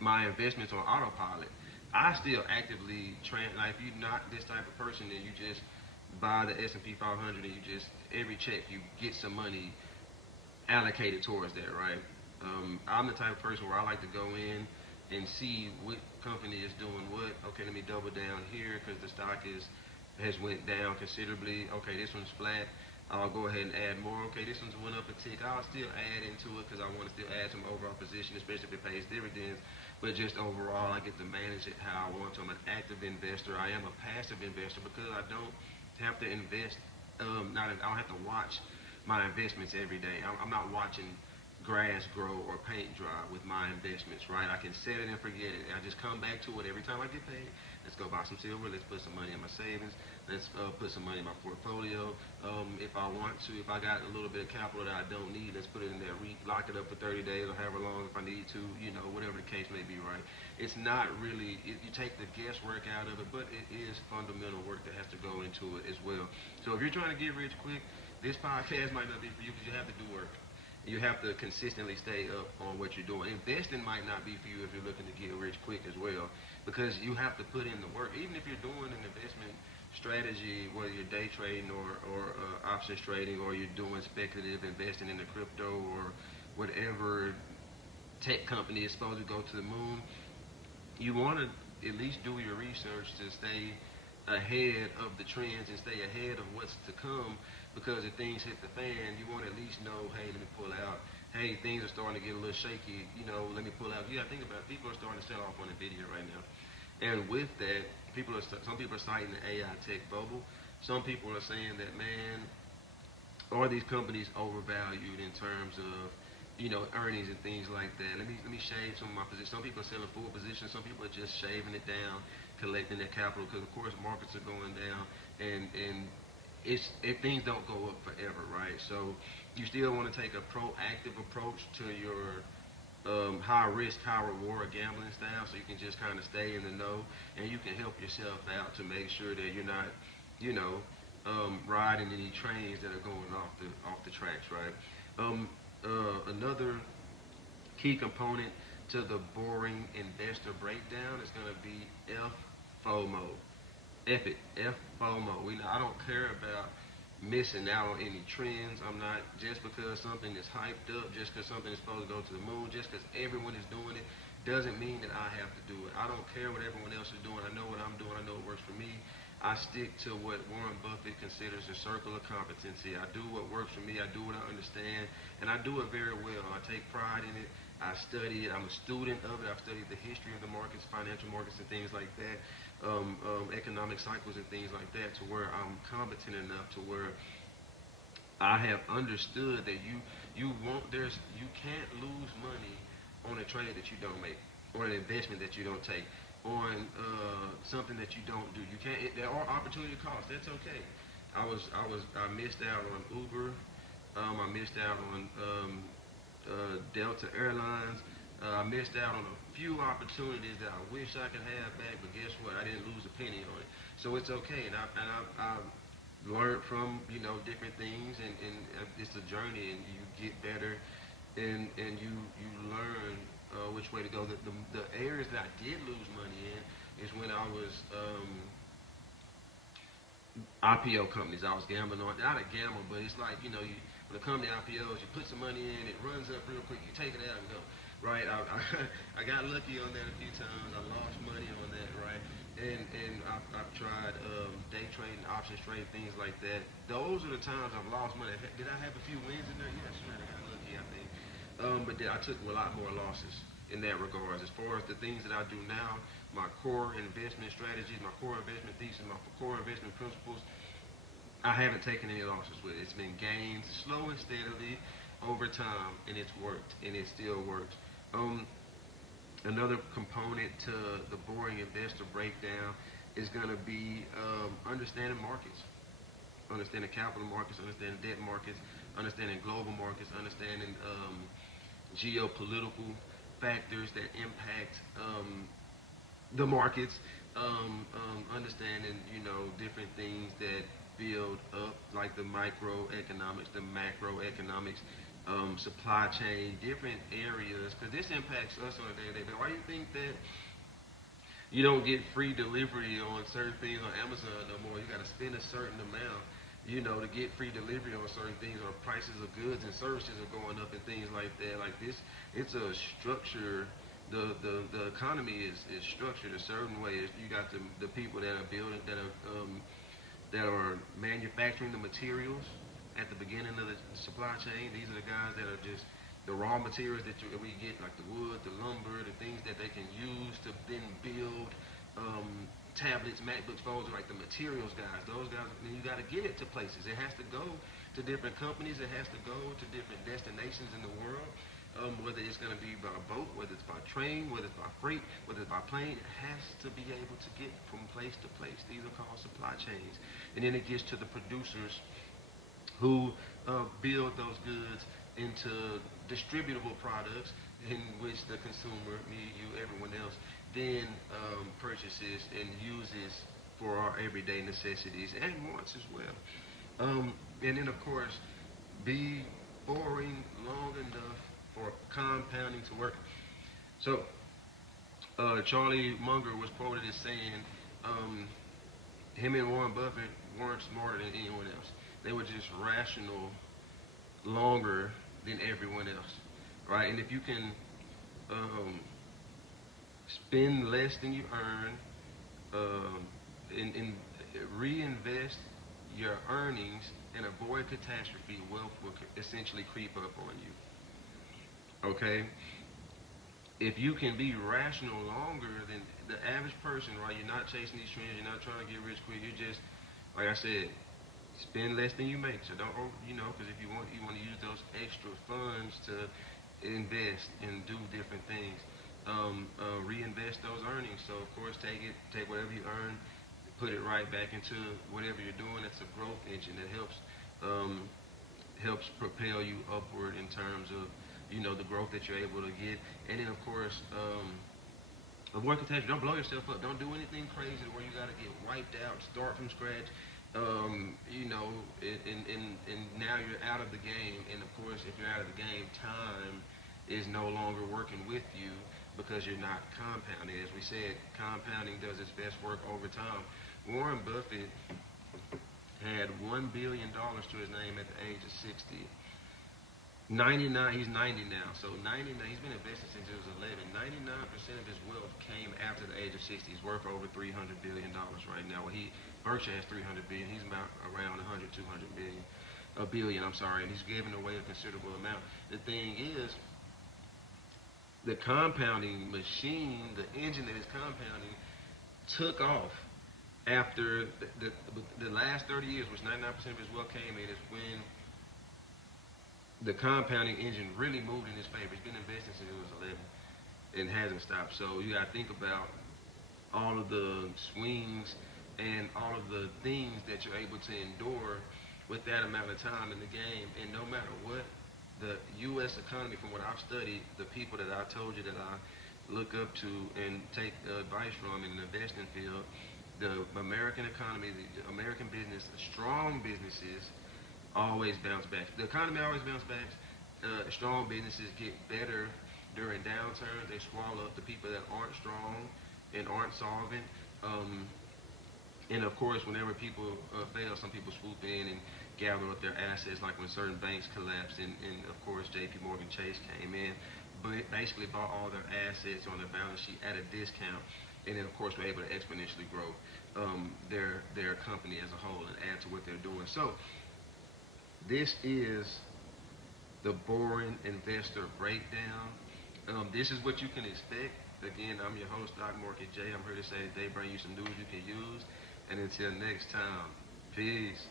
my investments on autopilot. I still actively train. Like if you're not this type of person, then you just buy the S&P 500 and you just every check you get some money allocated towards that, right? I'm the type of person where I like to go in and see what company is doing what. Okay, let me double down here because the stock is has went down considerably. Okay, this one's flat. I'll go ahead and add more. Okay, this one's went up a tick. I'll still add into it because I want to still add some overall position, especially if it pays dividends. But just overall, I get to manage it how I want to. I'm an active investor. I am a passive investor because I don't have to invest. Not I don't have to watch my investments every day. I'm not watching grass grow or paint dry with my investments, right? I can set it and forget it. I just come back to it every time I get paid. Let's go buy some silver. Let's put some money in my savings. Let's put some money in my portfolio. If I want to, if I got a little bit of capital that I don't need, let's put it in there, lock it up for 30 days or however long if I need to, whatever the case may be, right? It's not really, you take the guesswork out of it, but it is fundamental work that has to go into it as well. So if you're trying to get rich quick, this podcast might not be for you because you have to do work. You have to consistently stay up on what you're doing. Investing might not be for you if you're looking to get rich quick as well, because you have to put in the work. Even if you're doing an investment strategy, whether you're day trading or options trading, or you're doing speculative investing in the crypto or whatever tech company is supposed to go to the moon, you want to at least do your research to stay ahead of the trends and stay ahead of what's to come, because if things hit the fan, you want to at least know, hey, let me pull out. Hey, things are starting to get a little shaky. Let me pull out. You got to think about it. People are starting to sell off on Nvidia right now, and with that, some people are citing the AI tech bubble. Some people are saying that, man, are these companies overvalued in terms of earnings and things like that. Let me shave some of my positions. Some people are selling full positions. Some people are just shaving it down, collecting their capital because of course markets are going down, and it's if things don't go up forever, right? So you still want to take a proactive approach to your high risk, high reward gambling style, so you can just kind of stay in the know and you can help yourself out to make sure that you're not, you know, riding any trains that are going off the tracks, right? Another key component to the boring investor breakdown is going to be FOMO. Epic. FOMO. I don't care about missing out on any trends. I'm not, just because something is hyped up, just because something is supposed to go to the moon, just because everyone is doing it, doesn't mean that I have to do it. I don't care what everyone else is doing. I know what I'm doing. I know what works for me. I stick to what Warren Buffett considers a circle of competency. I do what works for me. I do what I understand, and I do it very well. I take pride in it. I study it. I'm a student of it. I've studied the history of the markets, financial markets, and things like that, economic cycles and things like that, to where I'm competent enough to where I have understood that you can't lose money on a trade that you don't make, or an investment that you don't take, on something that you don't do. You can't. There are opportunity costs. That's okay. I missed out on Uber. I missed out on Delta Airlines. I missed out on a few opportunities that I wish I could have back, but guess what? I didn't lose a penny on it, so it's okay. And I learned from different things, and it's a journey, and you get better, and you learn which way to go. The areas that I did lose money in is when I was IPO companies. I was gambling on, not a gamble, but it's like when it comes to IPOs, you put some money in, it runs up real quick, you take it out and go. Right, I got lucky on that a few times. I lost money on that, right? And I've tried day trading, options trading, things like that. Those are the times I've lost money. Did I have a few wins in there? Yeah, sure. I got lucky, I think. But then I took a lot more losses in that regards. As far as the things that I do now, my core investment strategies, my core investment thesis, my core investment principles, I haven't taken any losses with it. It's been gains slow and steadily over time, and it's worked, and it still works. Um, Another component to the boring investor breakdown is going to be understanding markets, understanding capital markets, understanding debt markets, understanding global markets, understanding geopolitical factors that impact the markets, understanding different things that build up, like the microeconomics, the macroeconomics, supply chain, different areas, because this impacts us on a day-to-day basis. Why do you think that you don't get free delivery on certain things on Amazon no more? You got to spend a certain amount, to get free delivery on certain things, or prices of goods and services are going up and things like that. Like this, it's a structure. The economy is structured a certain way. You got the people that are building, that are manufacturing the materials at the beginning of the supply chain. These are the guys that are just the raw materials we get, like the wood, the lumber, the things that they can use to then build tablets, MacBooks, phones, like the materials guys. Those guys, and you got to get it to places. It has to go to different companies. It has to go to different destinations in the world. Whether it's going to be by boat, whether it's by train, whether it's by freight, whether it's by plane, it has to be able to get from place to place. These are called supply chains. And then it gets to the producers who build those goods into distributable products in which the consumer, me, you, everyone else, then purchases and uses for our everyday necessities and wants as well. And then, of course, be boring long enough for compounding to work. So, Charlie Munger was quoted as saying, him and Warren Buffett weren't smarter than anyone else. They were just rational longer than everyone else, right? And if you can um, spend less than you earn, and reinvest your earnings and avoid catastrophe, wealth will essentially creep up on you. Okay, if you can be rational longer than the average person, right? You're not chasing these trends. You're not trying to get rich quick. You're just, like I said, spend less than you make. So don't, because if you want to use those extra funds to invest and do different things. Reinvest those earnings. So of course, take whatever you earn, put it right back into whatever you're doing. That's a growth engine that helps propel you upward in terms of the growth that you're able to get. And then of course, avoid catastrophe. Don't blow yourself up. Don't do anything crazy where you got to get wiped out, start from scratch. And now you're out of the game. And of course, if you're out of the game, time is no longer working with you because you're not compounding. As we said, compounding does its best work over time. Warren Buffett had $1 billion to his name at the age of 60. 99, he's 90 now, so 99, he's been investing since he was 11. 99% of his wealth came after the age of 60. He's worth over $300 billion right now. Well, Berkshire has 300 billion. He's about around 100, 200 billion, a billion, I'm sorry, and he's giving away a considerable amount. The thing is, the compounding machine, the engine that is compounding, took off after the last 30 years, which 99% of his wealth came in, is when the compounding engine really moved in his favor. He's been investing since he was 11 and hasn't stopped. So you got to think about all of the swings and all of the things that you're able to endure with that amount of time in the game. And no matter what, the U.S. economy, from what I've studied, the people that I told you that I look up to and take advice from in the investing field, the American economy, the American business, strong businesses always bounce back. The economy always bounce back. Strong businesses get better during downturns. They swallow up the people that aren't strong and aren't solvent. And of course, whenever people fail, some people swoop in and gather up their assets, like when certain banks collapsed, and of course, J.P. Morgan Chase came in, but basically bought all their assets on their balance sheet at a discount, and then of course were able to exponentially grow their company as a whole and add to what they're doing. So this is the boring investor breakdown. This is what you can expect. Again, I'm your host, Doc Market J. I'm here to say today, bring you some news you can use. And until next time, peace.